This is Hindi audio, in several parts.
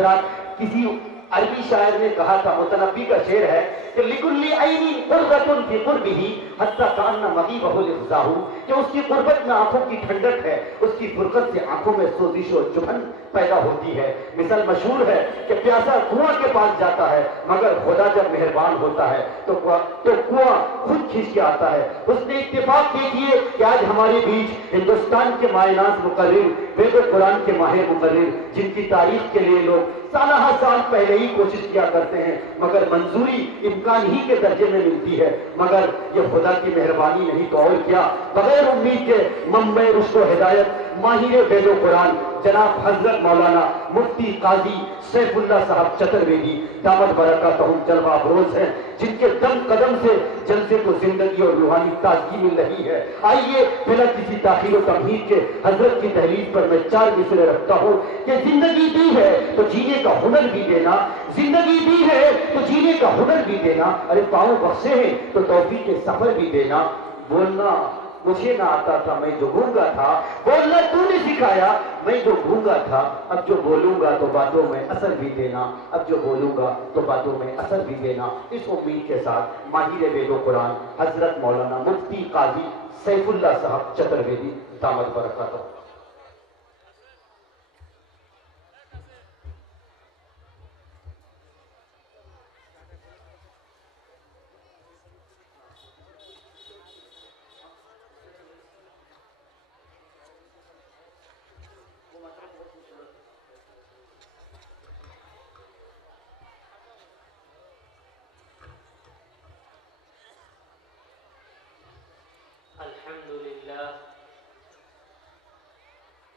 हजरात, किसी अरबी शायर ने कहा था, मुतनब्बी का शेर है कि लिकुल्ली ऐनी कुर्रतुन फी कुर्बिही हत्ता कान्ना मगीबहु लिग़्ज़ाहु, कि उसकी कुर्बत में आंखों की ठंडक है, उसकी फुरकत से आंखों में सोजिश और चुभन पैदा होती है। मिसाल मशहूर है कि प्यासा कुआं के पास जाता है, मगर खुदा जब मेहरबान होता है तो कुआं खुद खींच के आता है। उसने इत्तेफाक देखिए कि आज हमारे बीच हिंदुस्तान के मायनाज मुकर्रिर, वेद कुरान के माहिर मुकर्रिर, जिनकी तारीख के लिए लोग साल पहले ही कोशिश किया करते हैं, मगर मंजूरी इम्कान ही के दर्जे में मिलती है, मगर यह खुदा की मेहरबानी नहीं तो और क्या। बगैर उम्मीद के मंबे रुश्द हिदायत माहिर वेदो कुरान जनाब हजरत मौलाना मुफ्ती काजी सैफुल्लाह साहब चतुर्वेदी दामद बरकतहुम जलवा अफरोज हैं, जिनके दम कदम से जलसे को जिंदगी और रूहानी ताजगी मिल रही है। आइए बिना किसी ताखीर और तमहीद के हजरत की तहरीर पर मैं 4 मिसरे रखता हूँ कि जिंदगी दी है तो जीने का हुनर भी देना, जिंदगी दी है तो जीने का हुनर भी देना, अरे पाँव बख्शे हैं तो तौफीक के सफर भी देना। बोलना मुझे ना आता था, मैं जो गूंगा था, बोलना तूने सिखाया, मैं जो गूंगा था, अब जो बोलूंगा तो बातों में असर भी देना, अब जो बोलूंगा तो बातों में असर भी देना। इस उम्मीद के साथ माहिर वेदो कुरान हजरत मौलाना मुफ्ती काजी सैफुल्लाह साहब चतुर्वेदी दामद बरकतहुम।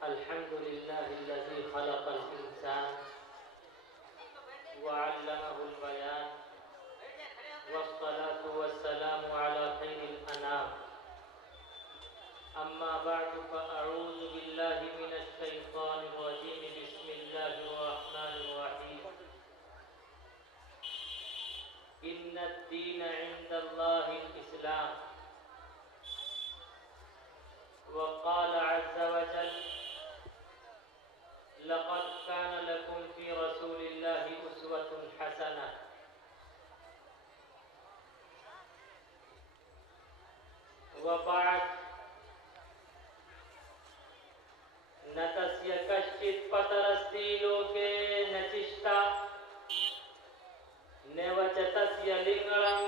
अल्हम्दुलिल्लाहिल्लज़ी खलक़ल इंसान व अल्लमहुल बयान वस्सलातु वस्सलामु अला खैरिल अनाम। अम्मा बअदु फ़अऊज़ु बिल्लाहि मिनश शैतानिर रजीम। बिस्मिल्लाहिर रहमानिर रहीम। इन्नद-दीन इंदल्लाहिल इस्लाम। वक़ाल अज़्ज़ व जल्ल लक़द कान लकुम फ़ी रसूलिल्लाहि उस्वतुन हसनह। व बअद न तस्य कश्चित् पतरस्ति लोके न चिष्टा न वच तस्य लिंगणं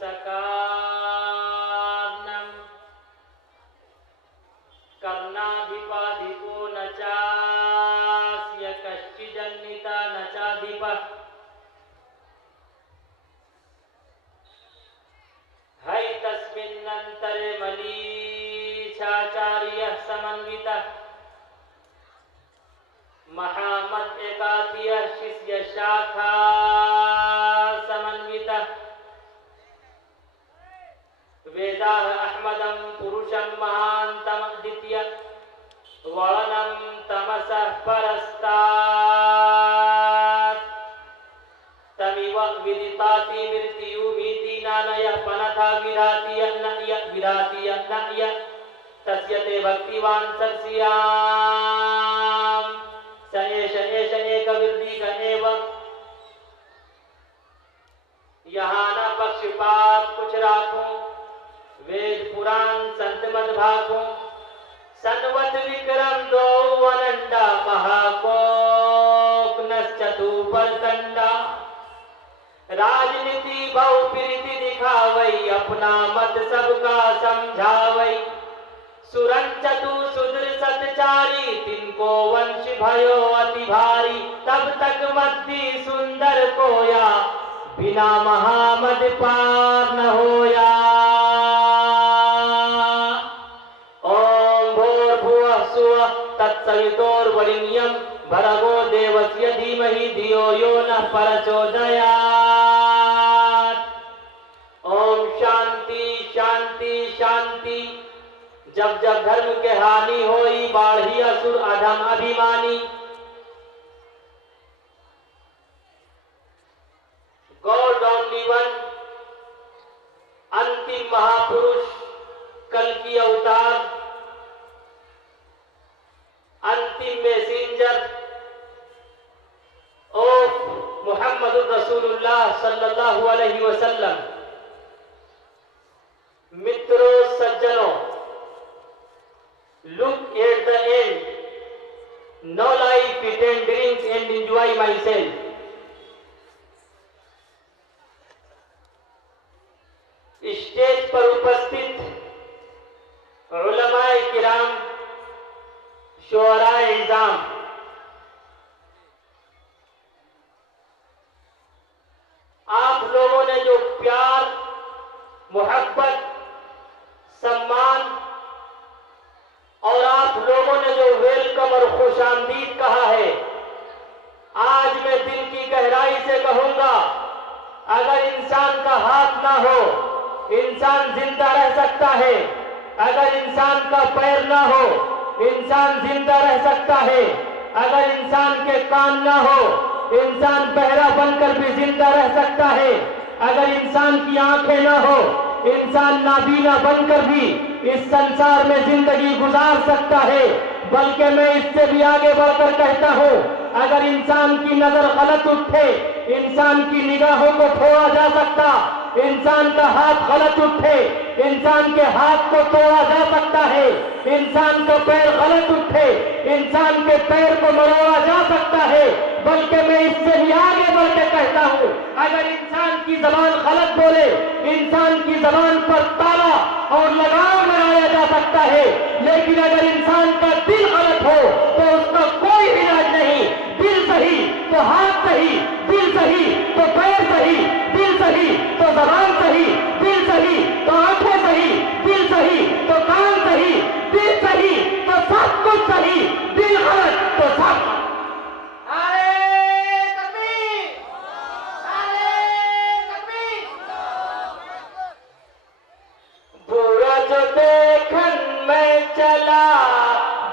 सकारनं कर्णाधिपाधिको न चास्य कश्चिदन्निता न चाधिपः। हैतस्मिन्नन्तरे मलीचाचार्यः समन्वितः महामद एकातियः शिष्य शाखा समन्वितः वेदाः अहमदं पुरुषं महान्तम द्वितीय वर्णं तमसः परस्तात् तमिव विदिताति मृत्युमिति नानयः पनथा विधाति यन्न तस्य ते भक्तिवान् सर्षियाम् स एष एक विर्दीक एव। यहाँ न पक्षपात कुछ राखूं, वेद पुराण संत मत भाखूं, सन्वत विक्रम दो अनंडा महाकोक नश्चतु परतंडा। राजनीति बहु प्रीति दिखावई, अपना मत सबका समझावई। सुरंचतु सुदृ सतचारी, तिनको वंश भयो अति भारी। तब तक मद्दी सुंदर कोया, बिना महामद पार न होया। ओम भूर्भुवः स्वः तत्सवितुर्वरेण्यं भर्गो देवस्य धीमहि धियो यो नः प्रचोदयात्। ओम शांति शांति शांति। जब जब धर्म के हानि होई, बाढ़ी असुर अधम अभिमानी। गॉड ओनली वन, अंतिम महापुरुष, कल की अवतार, अंतिम मैसेंजर। ओ मुहम्मदुर रसूलुल्लाह सल्लल्लाहु अलैहि वसल्लम। मित्रों, सज्जनों, look at the end. Now I eat and drink and enjoy myself. Stage पर उपस्थित उलमाए किराम, शुअराए इज़ाम, आप लोगों ने जो प्यार, मोहब्बत, सम्मान और आप लोगों ने जो वेलकम और खुशामदीद कहा है, आज मैं दिल की गहराई से कहूंगा, अगर इंसान का हाथ ना हो इंसान जिंदा रह सकता है, अगर इंसान का पैर ना हो इंसान जिंदा रह सकता है, अगर इंसान के कान ना हो इंसान बहरा बनकर भी जिंदा रह सकता है, अगर इंसान की आंखें ना हो इंसान नाबीना बनकर भी इस संसार में जिंदगी गुजार सकता है। बल्कि मैं इससे भी आगे बढ़कर कहता हूँ, अगर इंसान की नजर गलत उठे इंसान की निगाहों को छोड़ा जा सकता, इंसान का हाथ गलत उठे इंसान के हाथ को तोड़ा जा सकता है, इंसान का पैर गलत उठे इंसान के पैर को मरोड़ा जा सकता है। बल्कि मैं इससे भी आगे बढ़ के कहता हूँ, अगर इंसान की जबान गलत बोले इंसान की जबान पर ताला और लगाम लगाया जा सकता है, लेकिन अगर इंसान का दिल गलत हो तो उसका कोई इलाज नहीं। दिल सही तो हाथ सही, दिल सही तो पैर सही, दिल सही तो जबान सही, दिल सही तो आंखें सही, दिल सही तो कान सही, दिल सही तो सब कुछ सही, दिल गलत तो सब। बुरा जो देखन में चला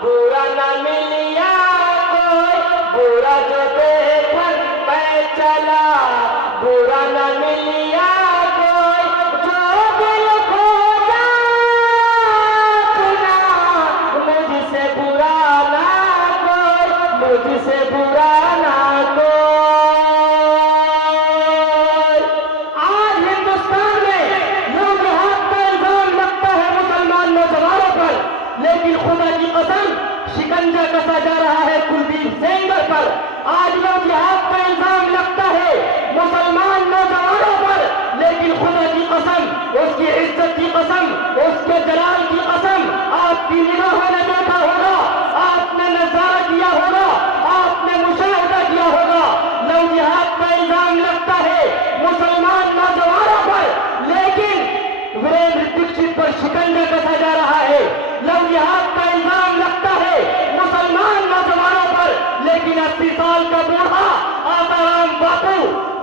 बुरा न मिलिया कोई, बुरा जो देखन में चला बुरा न मिलिया कोई, जो दिल खोजा मुझसे बुरा ना कोई, मुझसे बुरा ना कोई। आज हिंदुस्तान में लोग हाथ का इल्जाम लगता है मुसलमान नौजवानों पर, लेकिन खुदा की कसम शिकंजा कसा जा रहा है कुलदीप सेंगर पर। आज लोग जिहाद का इल्जाम लगता है मुसलमान नौजवानों पर, लेकिन खुदा की कसम, उसकी इज्जत की कसम, उसके जलाल की कसम, आपकी निगाहों ने देखा होगा, आपने नजारा किया होगा, आपने मुशाहिदा किया होगा, लव जिहाद का इल्जाम लगता है मुसलमान नौजवानों पर, लेकिन वीरेंद्र दीक्षित पर शिकंजा कसा जा रहा है। लव जिहाद का इल्जाम लगता है मुसलमान नौजवानों पर, लेकिन 80 साल का बूढ़ा आसाराम बापू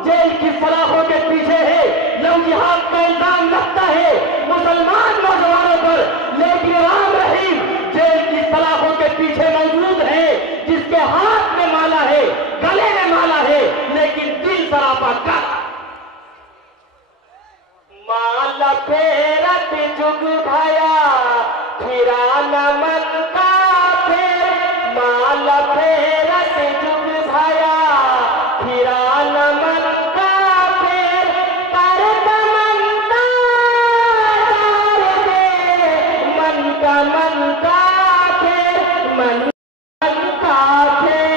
जेल की सलाखों के पीछे है। लव जिहाद का इल्जाम लगता है मुसलमान नौजवानों पर, लेकिन राम रहीम जेल की सलाखों के पीछे मौजूद है, जिसके हाथ में माला है, गले में माला है, लेकिन दिल सरापा कर। माला फेरत जुग भया फिरा न मन का फेर, माला फेरत जुग भया फिरा न मन का फेर, कर मन का दे मन का फेर, मन का फेर।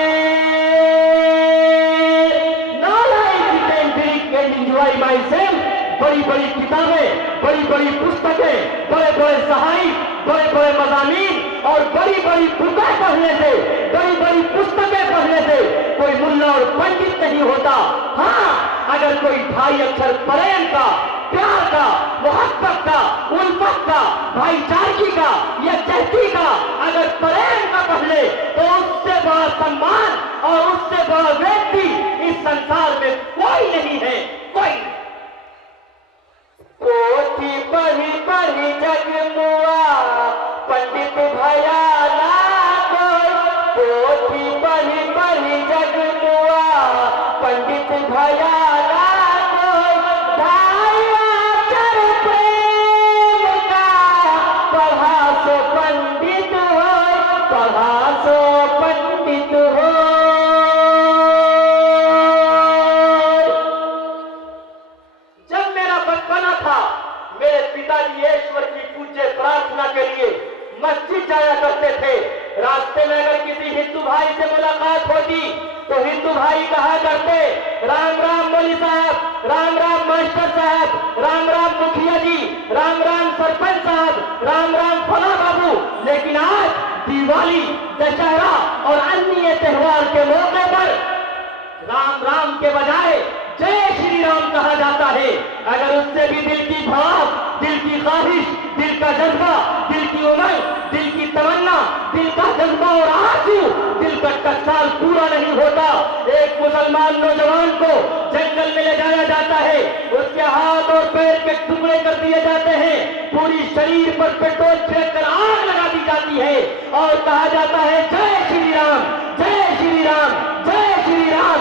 Now I can drink and enjoy myself. बड़ी बड़ी किताबें, बड़ी बड़ी पुस्तकें, बड़े बड़े साहिब, बड़े बड़े मज़ामीन और बड़ी बड़ी बुकें पढ़ने से, बड़ी बड़ी पुस्तकें पढ़ने से कोई मुल्ला और पंडित नहीं होता। हाँ, अगर कोई ढाई अक्षर प्रेम का, प्यार का, मोहब्बत का, उल्फत का, भाईचारगी का, यकजहती का अगर प्रेम का पढ़ ले तो उससे बड़ा सम्मान और उससे बड़ा व्यक्ति इस संसार में कोई नहीं है, कोई नहीं। पोथी पढ़ी पढ़ी जग मुआ पंडित भया ना कोई, पोथी पढ़ी पढ़ी जग मुआ पंडित भया ना कोई, ढाई अक्षर प्रेम का पढ़ा सो पंडित हो, पढ़ा सो पंडित हो। पिताजी ईश्वर की पूज्य प्रार्थना के लिए मस्जिद जाया करते थे। रास्ते में अगर किसी हिंदू भाई से मुलाकात होती तो हिंदू भाई कहा करते, राम राम मौलवी साहब, राम राम मास्टर साहब, राम राम मुखिया जी, राम राम सरपंच साहब, राम राम फला बाबू। लेकिन आज दिवाली, दशहरा और अन्य त्योहार के मौके पर राम राम के बजाय जय श्री राम कहा जाता है। अगर उससे भी दिल की भाव, दिल की ख्वाहिश, दिल का जज्बा, दिल की उमंग, दिल की तमन्ना, दिल का जज्बा और आंसू, दिल का टकसाल पूरा नहीं होता। एक मुसलमान नौजवान को जंगल में ले जाया जाता है, उसके हाथ और पैर के टुकड़े कर दिए जाते हैं, पूरी शरीर पर पेट्रोल छिड़क कर आग लगा दी जाती है और कहा जाता है जय श्री राम, जय श्री राम, जय श्री राम,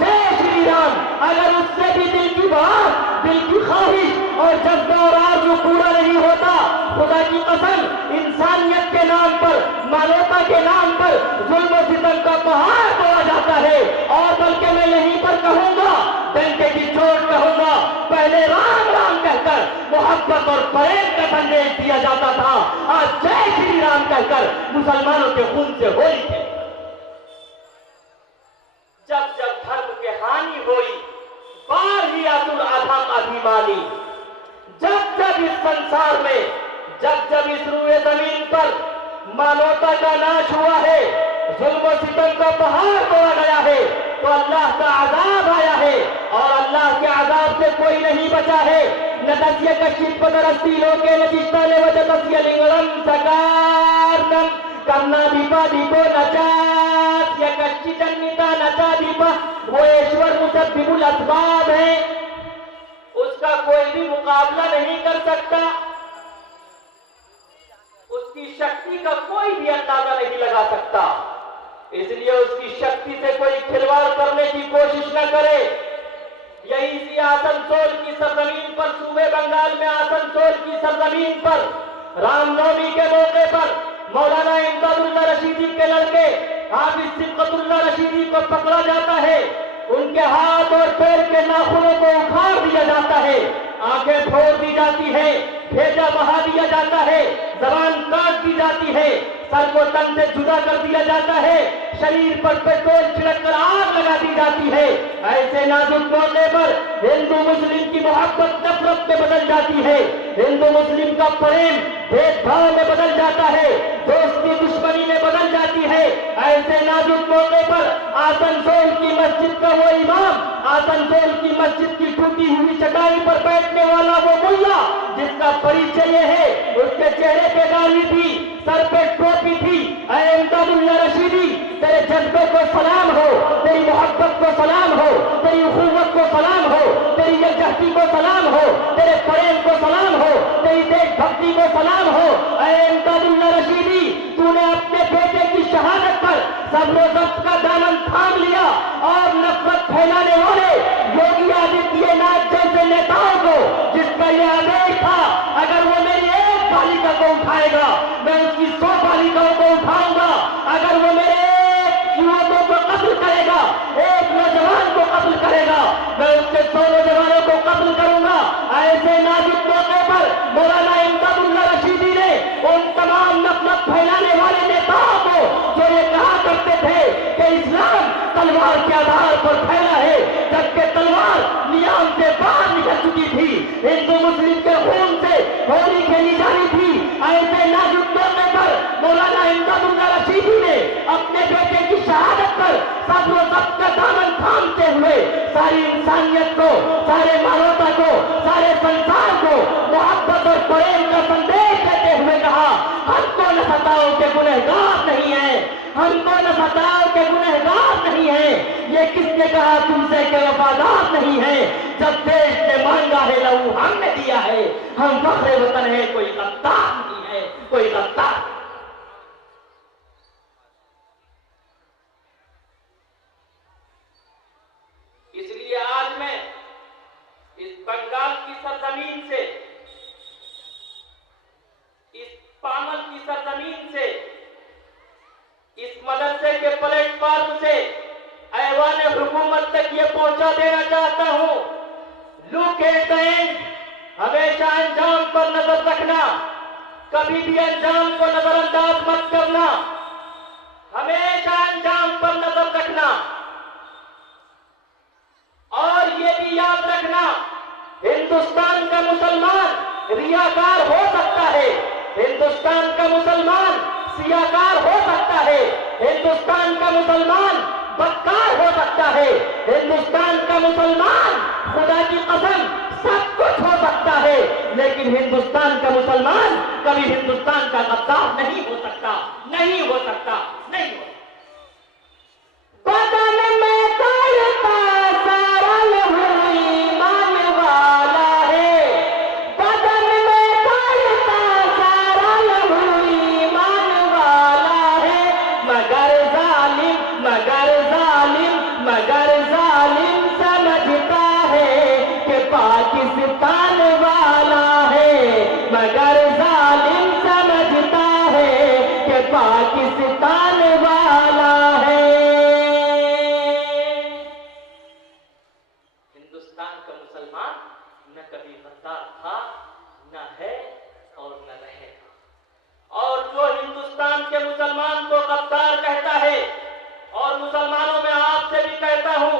जय श्री राम। अगर उससे भी दिल की बात, दिल की ख्वाहिश और जज्बा और आरज़ू पूरा नहीं होता, खुदा की कसम इंसानियत के नाम पर, मानवता के नाम पर जुल्म सितम का पहाड़ तोड़ा जाता है। और बल्कि मैं यहीं पर कहूंगा, डंके की चोट कहूंगा, पहले राम राम कहकर मोहब्बत और प्रेम का संदेश दिया जाता था, आज जय श्री राम कहकर मुसलमानों के खून से होली थे। जब जब धर्म के हानि हुई, बार ही असुर अधम अभिमानी। जब जब इस संसार में, जब जब इस रूए जमीन पर मानवता का नाश हुआ है, जुल्म सितम का पहाड़ तोड़ा गया है, तो अल्लाह का अजाब आया है और अल्लाह के अजाब से कोई नहीं बचा है। न तस्य कश्चित् पदरस्ति लोके न चित्ताले वच तस्य लिंगणं सकारनं कर्णा दीपा दीपो नचात या कश्चिदन्निता नचा दीपा। वो ईश्वर मुसब्बिबुल अस्बाब है, उसका कोई भी मुकाबला नहीं कर सकता, उसकी शक्ति का कोई भी अंदाजा नहीं लगा सकता। इसलिए उसकी शक्ति से कोई खिलवाड़ करने की कोशिश न करे। यही सी आसनसोल की सरजमीन पर, सूबे बंगाल में आसनसोल की सरजमीन पर रामनवमी के मौके पर मौलाना इमदादुल्लाह रशीदी के लड़के हाफिज सिबकतुल्लाह रशीदी को पकड़ा जाता है, उनके हाथ और पैर के नाखूनों को उखाड़ दिया जाता है, आंखें फोड़ दी जाती है, भेजा बहा दिया जाता है, जबान काट दी जाती है, सर को तन से जुदा कर दिया जाता है, शरीर पर पेट्रोल छिड़क कर आग लगा दी जाती है। ऐसे नाजुक मौके पर हिंदू मुस्लिम की मोहब्बत नफरत में बदल जाती है, हिंदू मुस्लिम का प्रेम भेदभाव में बदल जाता है, दोस्ती दुश्मनी में बदल जाती है। ऐसे नाजुक मौके पर आसनसोल की मस्जिद का वो इमाम, आसनसोल की मस्जिद की टूटी हुई चटाई पर बैठने वाला वो मुल्ला जिसका परिचय ये है, उसके चेहरे पे गाली थी, सर पे टोपी थी, इमदादुल्लाह रशीदी तेरे जज्बे को सलाम हो, तेरी मोहब्बत को सलाम हो, तेरी उखुवत को सलाम हो, तेरी यकजहती को सलाम हो, तेरे प्रेम को सलाम हो, तेरी देशभक्ति को सलाम हो। इमदादुल्लाह रशीदी, तूने अपने बेटे की शहादत पर सब्र-ओ-ज़ब्त का दामन थाम लिया और नफरत फैलाने वाले योगी आदित्यनाथ जैसे नेताओं को, जिसका यह आदेश था अगर वो मेरी एक बालिका को उठाएगा मैं उसकी 100 बालिकाओं को उठाऊंगा, अगर वो मेरे एक युवकों को कत्ल करेगा, एक नौजवान को कत्ल करेगा, मैं उसके 100 नौजवानों को कत्ल करूंगा। ऐसे नाजुक मौके पर मौलाना इमदादुल्लाह रशीदी ने उन तमाम नफरत फैलाने वाले नेताओं को, जो ये कहा करते थे कि इस्लाम तलवार के आधार पर फैला है, जबकि तलवार नियाम से बाहर निकल चुकी थी, हिंदू मुस्लिम के खून से होली खेली जानी थी। ऐसे नाजुक मौके पर मौलाना इमदादुल्लाह रशीदी ने अपने बेटे की शहादत पर सब्र-ओ-ज़ब्त का दामन थामते हुए सारी इंसानियत को, सारे मानवता को, सारे संसार को मोहब्बत और प्रेम का संदेश देते हुए कहा, हमको न सताओ के गुनहगार नहीं है, हमको न सताओ के गुनहगार नहीं है। ये किसने कहा तुमसे कि वफादार नहीं है? जब देश ने मांगा है लहू हमने दिया है, हम फख्रे वतन है, कोई गद्दार नहीं है, कोई गद्दार। इसलिए आज मैं इस बंगाल की सरजमीन से, इस पामल की सरजमीन से, इस मदरसे के प्लेटफॉर्म से ऐवान हुकूमत तक ये पहुंचा देना चाहता हूं, लुक एट द एंड, हमेशा अंजाम पर नजर रखना, कभी भी अंजाम को नजरअंदाज मत करना, हमेशा अंजाम पर नजर रखना। और ये भी याद रखना, हिंदुस्तान का मुसलमान रियाकार हो सकता है, हिंदुस्तान का मुसलमान सियाकार हो सकता है, हिंदुस्तान का मुसलमान बदकार हो सकता है, हिंदुस्तान का मुसलमान खुदा की कसम सब कुछ हो सकता है, लेकिन हिंदुस्तान का मुसलमान कभी हिंदुस्तान का गद्दार नहीं हो सकता, नहीं हो सकता, नहीं हो सकता। बदन में दौड़ता सारा लहू ईमान वाला है, बदन में दौड़ता सारा लहू ईमान वाला है, मगर जालिम समझता है कि पाकिस्तान वाला है, मगर जालिम समझता है कि पाकिस्तान वाला है। हिंदुस्तान का मुसलमान न कभी गद्दार था, न है और न रहेगा। और जो हिंदुस्तान के मुसलमान को गद्दार कहता है, और मुसलमानों में आपसे भी कहता हूं,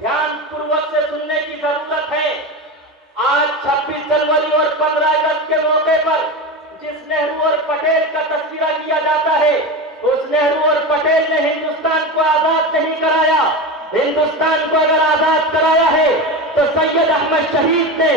ध्यान पूर्वक से सुनने की जरूरत है। आज 26 जनवरी और 15 अगस्त के मौके पर जिस नेहरू और पटेल का तस्करा किया जाता है, उस नेहरू और पटेल ने हिंदुस्तान को आजाद नहीं कराया। हिंदुस्तान को अगर आजाद कराया है तो सैयद अहमद शहीद ने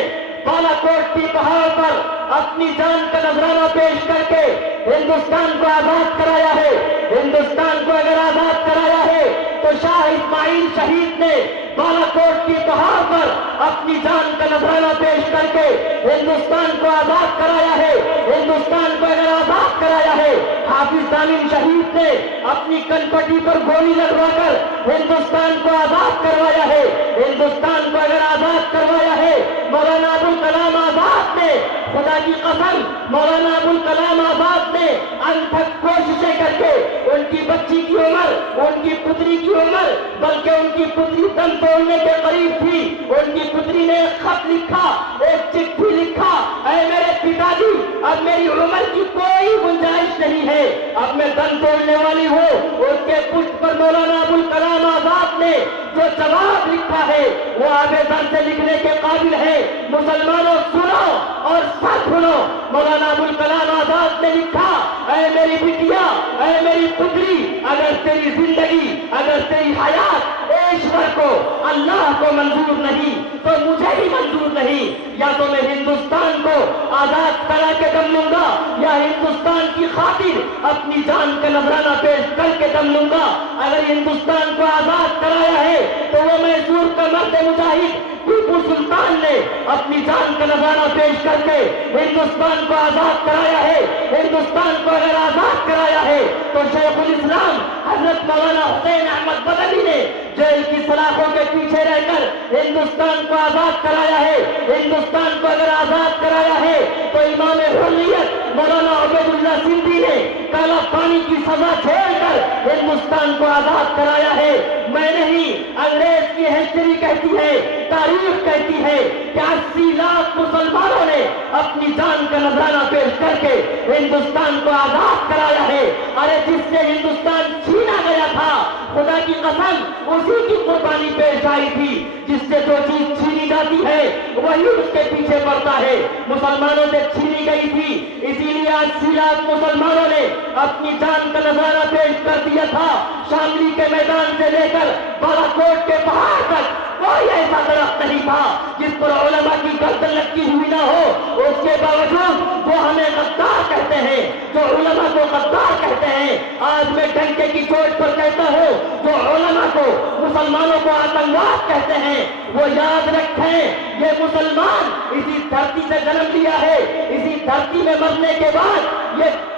बालाकोट की पहाड़ पर अपनी जान का नजराना पेश करके हिंदुस्तान को आजाद कराया है। हिंदुस्तान को अगर आजाद कराया है तो शाह इस्माइल शहीद ने बालाकोट की पहाड़ पर अपनी जान का नजराना पेश करके हिंदुस्तान को आजाद कराया है। हिंदुस्तान को अगर आजाद कराया है, हाफिज दानिश शहीद ने अपनी कनपटी पर गोली लगवाकर हिंदुस्तान को आजाद करवाया है। हिंदुस्तान को अगर आजाद करवाया है, मौलाना अबुल कलाम आजाद ने, खुदा की कसम मौलाना अबुल कलाम आजाद ने अनथक कोशिशें करके उनकी बच्ची की उम्र, उनकी पुत्री की उम्र, बल्कि उनकी पुत्री दम तोड़ने के करीब थी, उनकी पुत्री ने एक खत लिखा, एक चिट्ठी लिखा, ऐ मेरे पिताजी अब मेरी उम्र की कोई गुंजाइश नहीं है, अब मैं दम तोड़ने वाली हूँ। उसके पुष्प पर मौलाना अबुल कलाम आजाद ने जो जवाब लिखा है वो आवेदन से लिखने के काबिल है। मुसलमानों सुनो और सब सुनो, मौलाना अबुल कलाम आजाद ने लिखा, ऐ मेरी बिटिया, ऐ मेरी पुत्री, अगर तेरी जिंदगी, अगर तेरी हयात ईश्वर को, अल्लाह को मंजूर नहीं तो मुझे भी मंजूर नहीं। या तो मैं हिंदुस्तान को आजाद करा के दम लूंगा, या हिंदुस्तान की खातिर अपनी जान का नजराना पेश करके दम लूंगा। अगर हिंदुस्तान को आजाद कराया है तो वो मैसूर का मर्द मुजाहिद टीपू सुल्तान ने अपनी जान का नजराना पेश करके हिंदुस्तान को आजाद कराया है। हिंदुस्तान को अगर आजाद कराया है तो शेखुल इस्लाम हजरत मौलाना हुसैन अहमद बदली ने जेल की सलाखों के पीछे रहकर हिंदुस्तान को आजाद कराया है। हिंदुस्तान को अगर आजाद कराया है तो इमाम हुर्रियत मौलाना उबैदुल्लाह सिंधी ने काला पानी की सजा झेलकर हिंदुस्तान को आजाद कराया है। मैं नहीं, अंग्रेज की हिस्ट्री कहती है, तारीख कहती है कि 80 लाख मुसलमानों ने अपनी जान का नजराना पेश करके हिंदुस्तान को आजाद कराया है। अरे जिससे हिंदुस्तान छीना गया था, खुदा की कसम उसी की कुर्बानी पेश आई थी। जिससे जो चीज छीनी जाती है वही उसके पीछे पड़ता है। मुसलमानों से छीनी गई थी, इसीलिए 80 लाख मुसलमानों ने अपनी जान का नजराना पेश कर दिया था। शामली के मैदान से लेकर बालाकोट के पहाड़ तक कोई ऐसा दरख्त नहीं था जिस पर उलमा की गर्दन लटकी हुई ना हो। उसके बावजूद वो हमें गद्दार कहते हैं, जो उलमा को गद्दार कहते हैं। आज मैं डंके की चोट पर कहता हूँ, जो उलमा को, मुसलमानों को आतंकवाद कहते हैं, वो याद रखें ये मुसलमान इसी धरती से जन्म लिया है, इसी धरती में मरने के बाद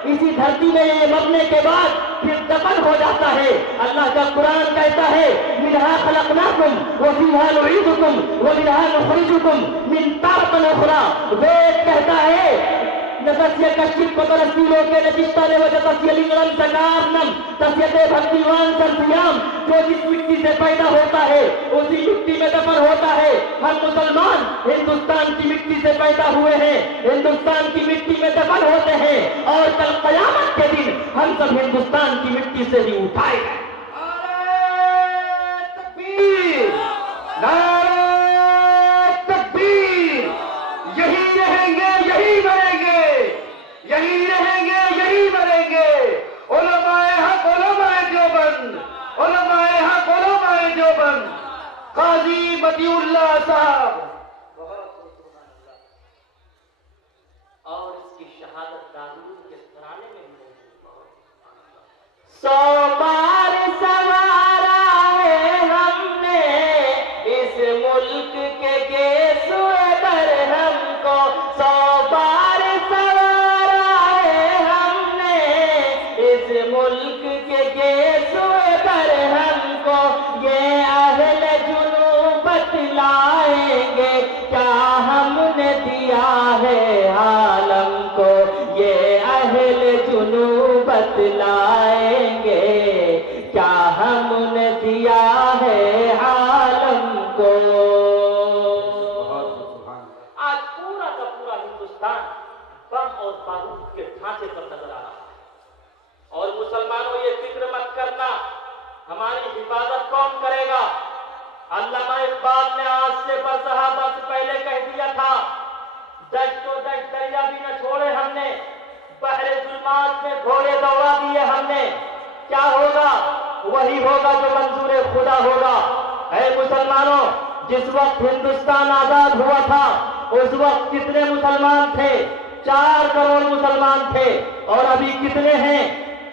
इसी धरती में ये मरने के बाद फिर दफन हो जाता है। अल्लाह का कुरान कहता है, मिनहा खलकनाकुम व फीहा नुईदुकुम व मिनहा नुखरिजुकुम मिन तारतन उखरा। वेद कहता है न तस्य कश्चित् पतरस्ति लोके न चित्ताने वच तस्य लिंगं सकारणम तस्य ते भक्तिवान सर्वयाम। जो जिस मिट्टी से पैदा होता है उसी मिट्टी में दफन होता है। हम मुसलमान हिंदुस्तान की मिट्टी से पैदा हुए हैं, हिंदुस्तान की मिट्टी में दफन होते हैं और कल क़यामत के दिन हम सब हिंदुस्तान की मिट्टी से ही उठाए गए। नारे तकबीर, यही रहेंगे यही मरेंगे, यही रहेंगे यही मरेंगे। उलमाए हक उलमाए देवबंद, उलमाए हक उलमाए देवबंद, काजी मतीउल्लाह साहब। और इसकी शहादत दारूद के तराने में सौ बार सवारा है हमने इस मुल्क के गेसुए पर हमको। सौ बार सवारा है हमने इस मुल्क के गेसुए पर हमको। ये अहले जुनू बतलाएंगे क्या हमने दिया है आलम को। ये अहले जुनू बतलाएंगे क्या हमने दिया है आलम को। आज पूरा का पूरा हिंदुस्तान बम और बारूद के ढांचे पर नजर आ रहा है। और मुसलमानों ये फिक्र मत करना हमारी हिफाजत कौन करेगा। अल्लामा इकबाल ने आज से बरसहा बरस पहले कह दिया था, दश तो दश दरिया भी न छोड़े हमने, बहरे जुल्मात में घोड़े दौड़ा दिए हमने। क्या होगा? वही होगा जो मंजूर खुदा होगा। ऐ मुसलमानों, जिस वक्त हिंदुस्तान आजाद हुआ था उस वक्त कितने मुसलमान थे? 4 करोड़ मुसलमान थे। और अभी कितने हैं?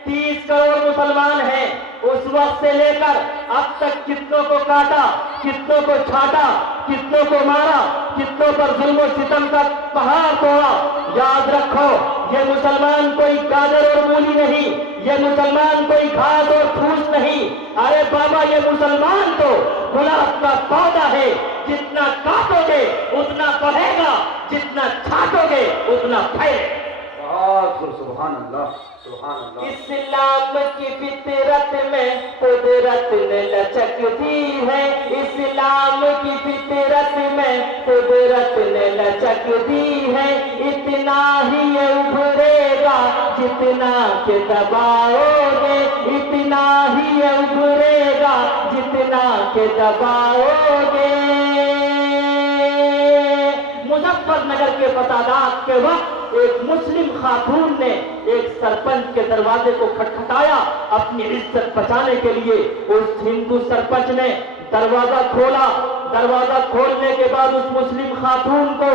30 करोड़ मुसलमान हैं। उस वक्त से लेकर अब तक कितनों को काटा, कितनों को छाटा, कितनों को मारा, कितनों पर जुल्म सितम का पहाड़ तोड़ा। याद रखो, ये मुसलमान कोई गाजर और मूली नहीं, ये मुसलमान कोई घास और फूस नहीं। अरे बाबा, ये मुसलमान तो गुलाब का पौधा है। जितना काटोगे उतना बढ़ेगा, जितना छाटोगे उतना फैलेगा। सुभान अल्लाह, सुभान अल्लाह। इस्लाम की फितरत में कुदरत ने लचक दी है। इस्लाम की फितरत में कुदरत ने लचक दी है। इतना ही ये उभरेगा जितना के दबाओगे, इतना ही ये उभरेगा जितना के दबाओगे। मुजफ्फरनगर के फसादात के वक्त एक मुस्लिम खातून ने एक सरपंच के दरवाजे को खटखटाया अपनी इज्जत बचाने के लिए। उस हिंदू सरपंच ने दरवाजा खोला। दरवाजा खोलने के बाद उस मुस्लिम खातून को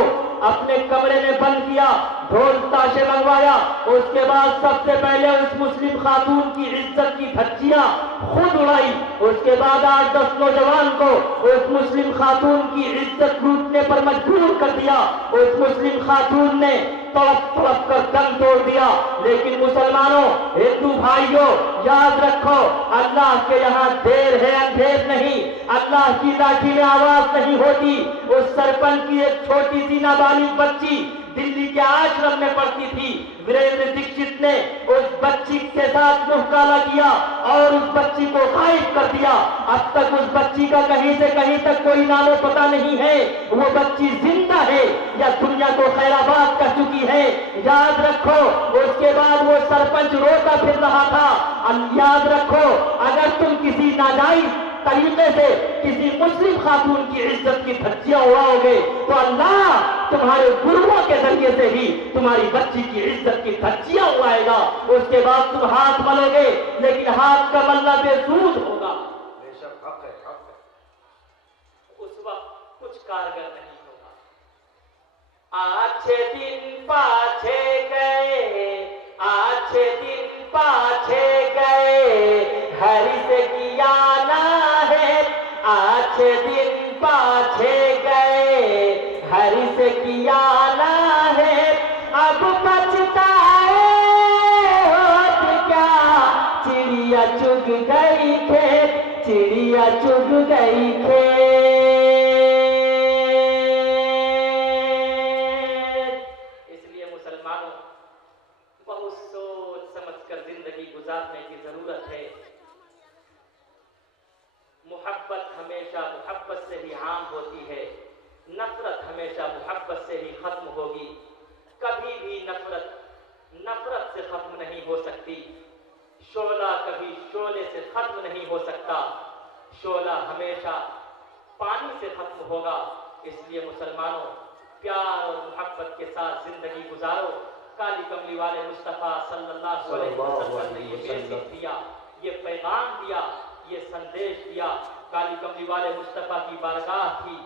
अपने कमरे में बंद किया, ढोल ताशे मंगवाया। उसके बाद सबसे पहले उस मुस्लिम खातून की इज्जत की धज्जियां खुद उड़ाई। उसके बाद 8-10 नौजवान को उस मुस्लिम खातून की इज्जत लूटने पर मजबूर कर दिया। उस मुस्लिम खातून ने तड़प तड़प कर दम तोड़ दिया। लेकिन मुसलमानों, हिंदू भाइयों, याद रखो, अल्लाह के यहाँ देर है अंधेर नहीं। अल्लाह की लाठी में आवाज नहीं होती। उस सरपंच की एक छोटी सी नाबालिग बच्ची दिल्ली के आश्रम में पढ़ती थी। वीरेंद्र दीक्षित ने उस बच्ची के साथ मुंह काला किया और उस बच्ची को गायब कर दिया। अब तक उस बच्ची का कहीं से कहीं तक कोई नामो पता नहीं है। वो बच्ची जिंदा है या दुनिया को खैराबाद कर चुकी है। याद रखो, उसके बाद वो सरपंच रोता फिर रहा था। याद रखो, अगर तुम किसी नाजायज तरीके से किसी मुस्लिम खातून की इज्जत की धज्जियां उड़ाओगे तो अल्लाह तुम्हारे गुरुओं के जरिए से ही तुम्हारी बच्ची की इज्जत की धज्जियां उड़ाएगा। उसके बाद तुम हाथ मलोगे, लेकिन हाथ का मलना बेसूद होगा। बेशक हक है, हक है। उस वक्त कुछ कारगर नहीं होगा। अच्छे दिन पाछे गए, अच्छे दिन पाछे गए, हरि से किया ना है। अच्छे दिन पाछे गए, हरि से किया ना है। अब पछताए होत क्या, चिड़िया चुग गई खेत, चिड़िया चुग गई खेत। इसलिए मुसलमानों, गुजारने की जरूरत है। मोहब्बत हमेशा मोहब्बत से ही आम होती है, नफरत हमेशा मोहब्बत से ही खत्म होगी। कभी भी नफरत नफरत से खत्म नहीं हो सकती। शोला कभी शोले से खत्म नहीं हो सकता। शोला हमेशा पानी से खत्म होगा। इसलिए मुसलमानों, प्यार और मोहब्बत के साथ जिंदगी गुजारो। काली कमली वाले मुस्तफ़ा सल्लल्लाहु अलैहि वसल्लम ने ये मैसेज दिया, ये पैगाम दिया, ये संदेश दिया। काली कमली वाले मुस्तफ़ा की बारगाह थी।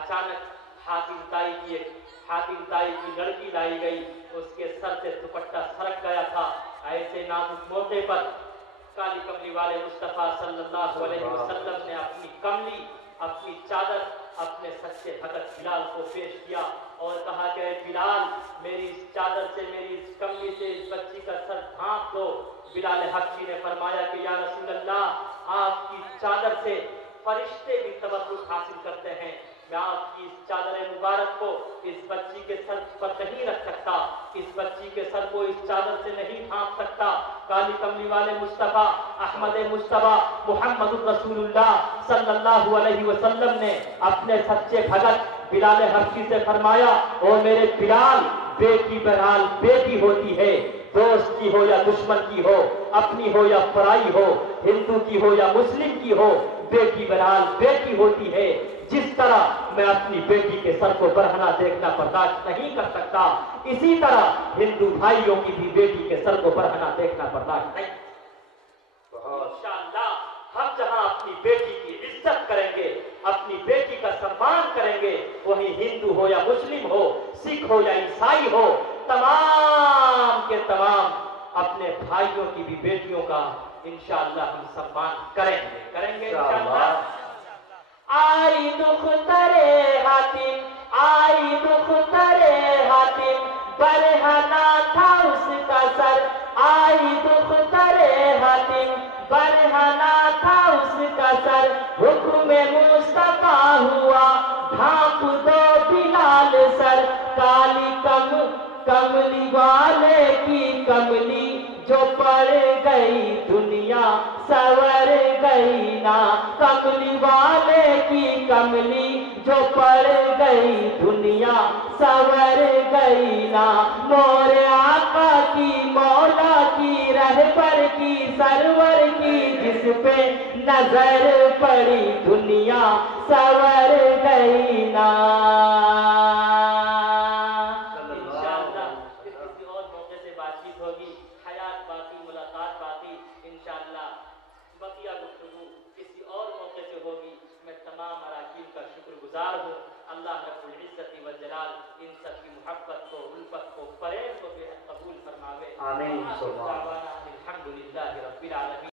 अचानक हातिम ताई की लड़की लाई गई, उसके सर से दुपट्टा सरक गया था। ऐसे नाजुक मौके पर काली कमली वाले मुस्तफ़ा सल्लल्लाहु अलैहि वसल्लम ने अपनी कमली, अपनी चादर अपने सच्चे भगत बिलाल को पेश किया और कहा कि बिलाल, मेरी इस चादर से, मेरी इस कमली से इस बच्ची का सर ढांप दो। बिलाल हबशी ने फरमाया कि या रसूल अल्लाह, आपकी चादर से फरिश्ते भी तवज्जुह हासिल करते हैं। मैं आपकी इस चादर मुबारक को इस बच्ची के सर पर नहीं रख सकता, इस बच्ची के सर को इस चादर से नहीं ढांप सकता। काली कमली वाले मुस्तफ़ा अहमद मुस्तफ़ा मुहम्मद रसूलुल्लाह सल्लल्लाहु अलैहि वसल्लम ने अपने सच्चे भगत बिलाल हबशी से फरमाया, ओ मेरे बिलाल, बेटी बहरहाल बेटी होती है, दोस्त की हो या दुश्मन की हो, अपनी हो या पराई हो, हिंदू की हो या मुस्लिम की हो, बेटी बहरहाल बेटी होती है। जिस तरह मैं अपनी बेटी के सर को बरहना देखना बर्दाश्त नहीं कर सकता, इसी तरह हिंदू भाइयों की भी बेटी के सर को बरहना देखना बर्दाश्त नहीं। इंशाअल्लाह हम जहां अपनी बेटी की इज्जत करेंगे, अपनी बेटी का सम्मान करेंगे, वही हिंदू हो या मुस्लिम हो, सिख हो या ईसाई हो, तमाम के तमाम अपने भाइयों की भी बेटियों का इंशाअल्लाह हम सम्मान करेंगे इंशाअल्लाह। आई दुख तरे हातिम, आई दुख तरे हातिम, बरहना था उसका सर। आई दुख तरे हातिम, बरहना था उसका सर। हुक्म मुस्तफा हुआ, ढांप दो बिलाल सर। काली कमली वाले की कमली जो पड़ गई दुनिया सवर गई ना। कमली वाले की कमली जो पड़ गई दुनिया सवर गई ना। मोरे आका की, मौला की, रहबर की, सरवर की जिस पे नजर पड़ी दुनिया सवर गई ना। अल्लाह रब्बुल इज्जति वल जलाल इन सब की मोहब्बत को, उल्फत को, प्रेम को बेहद कबूल फरमावे। आमीन। अल्हम्दुलिल्लाहि रब्बिल आलमीन।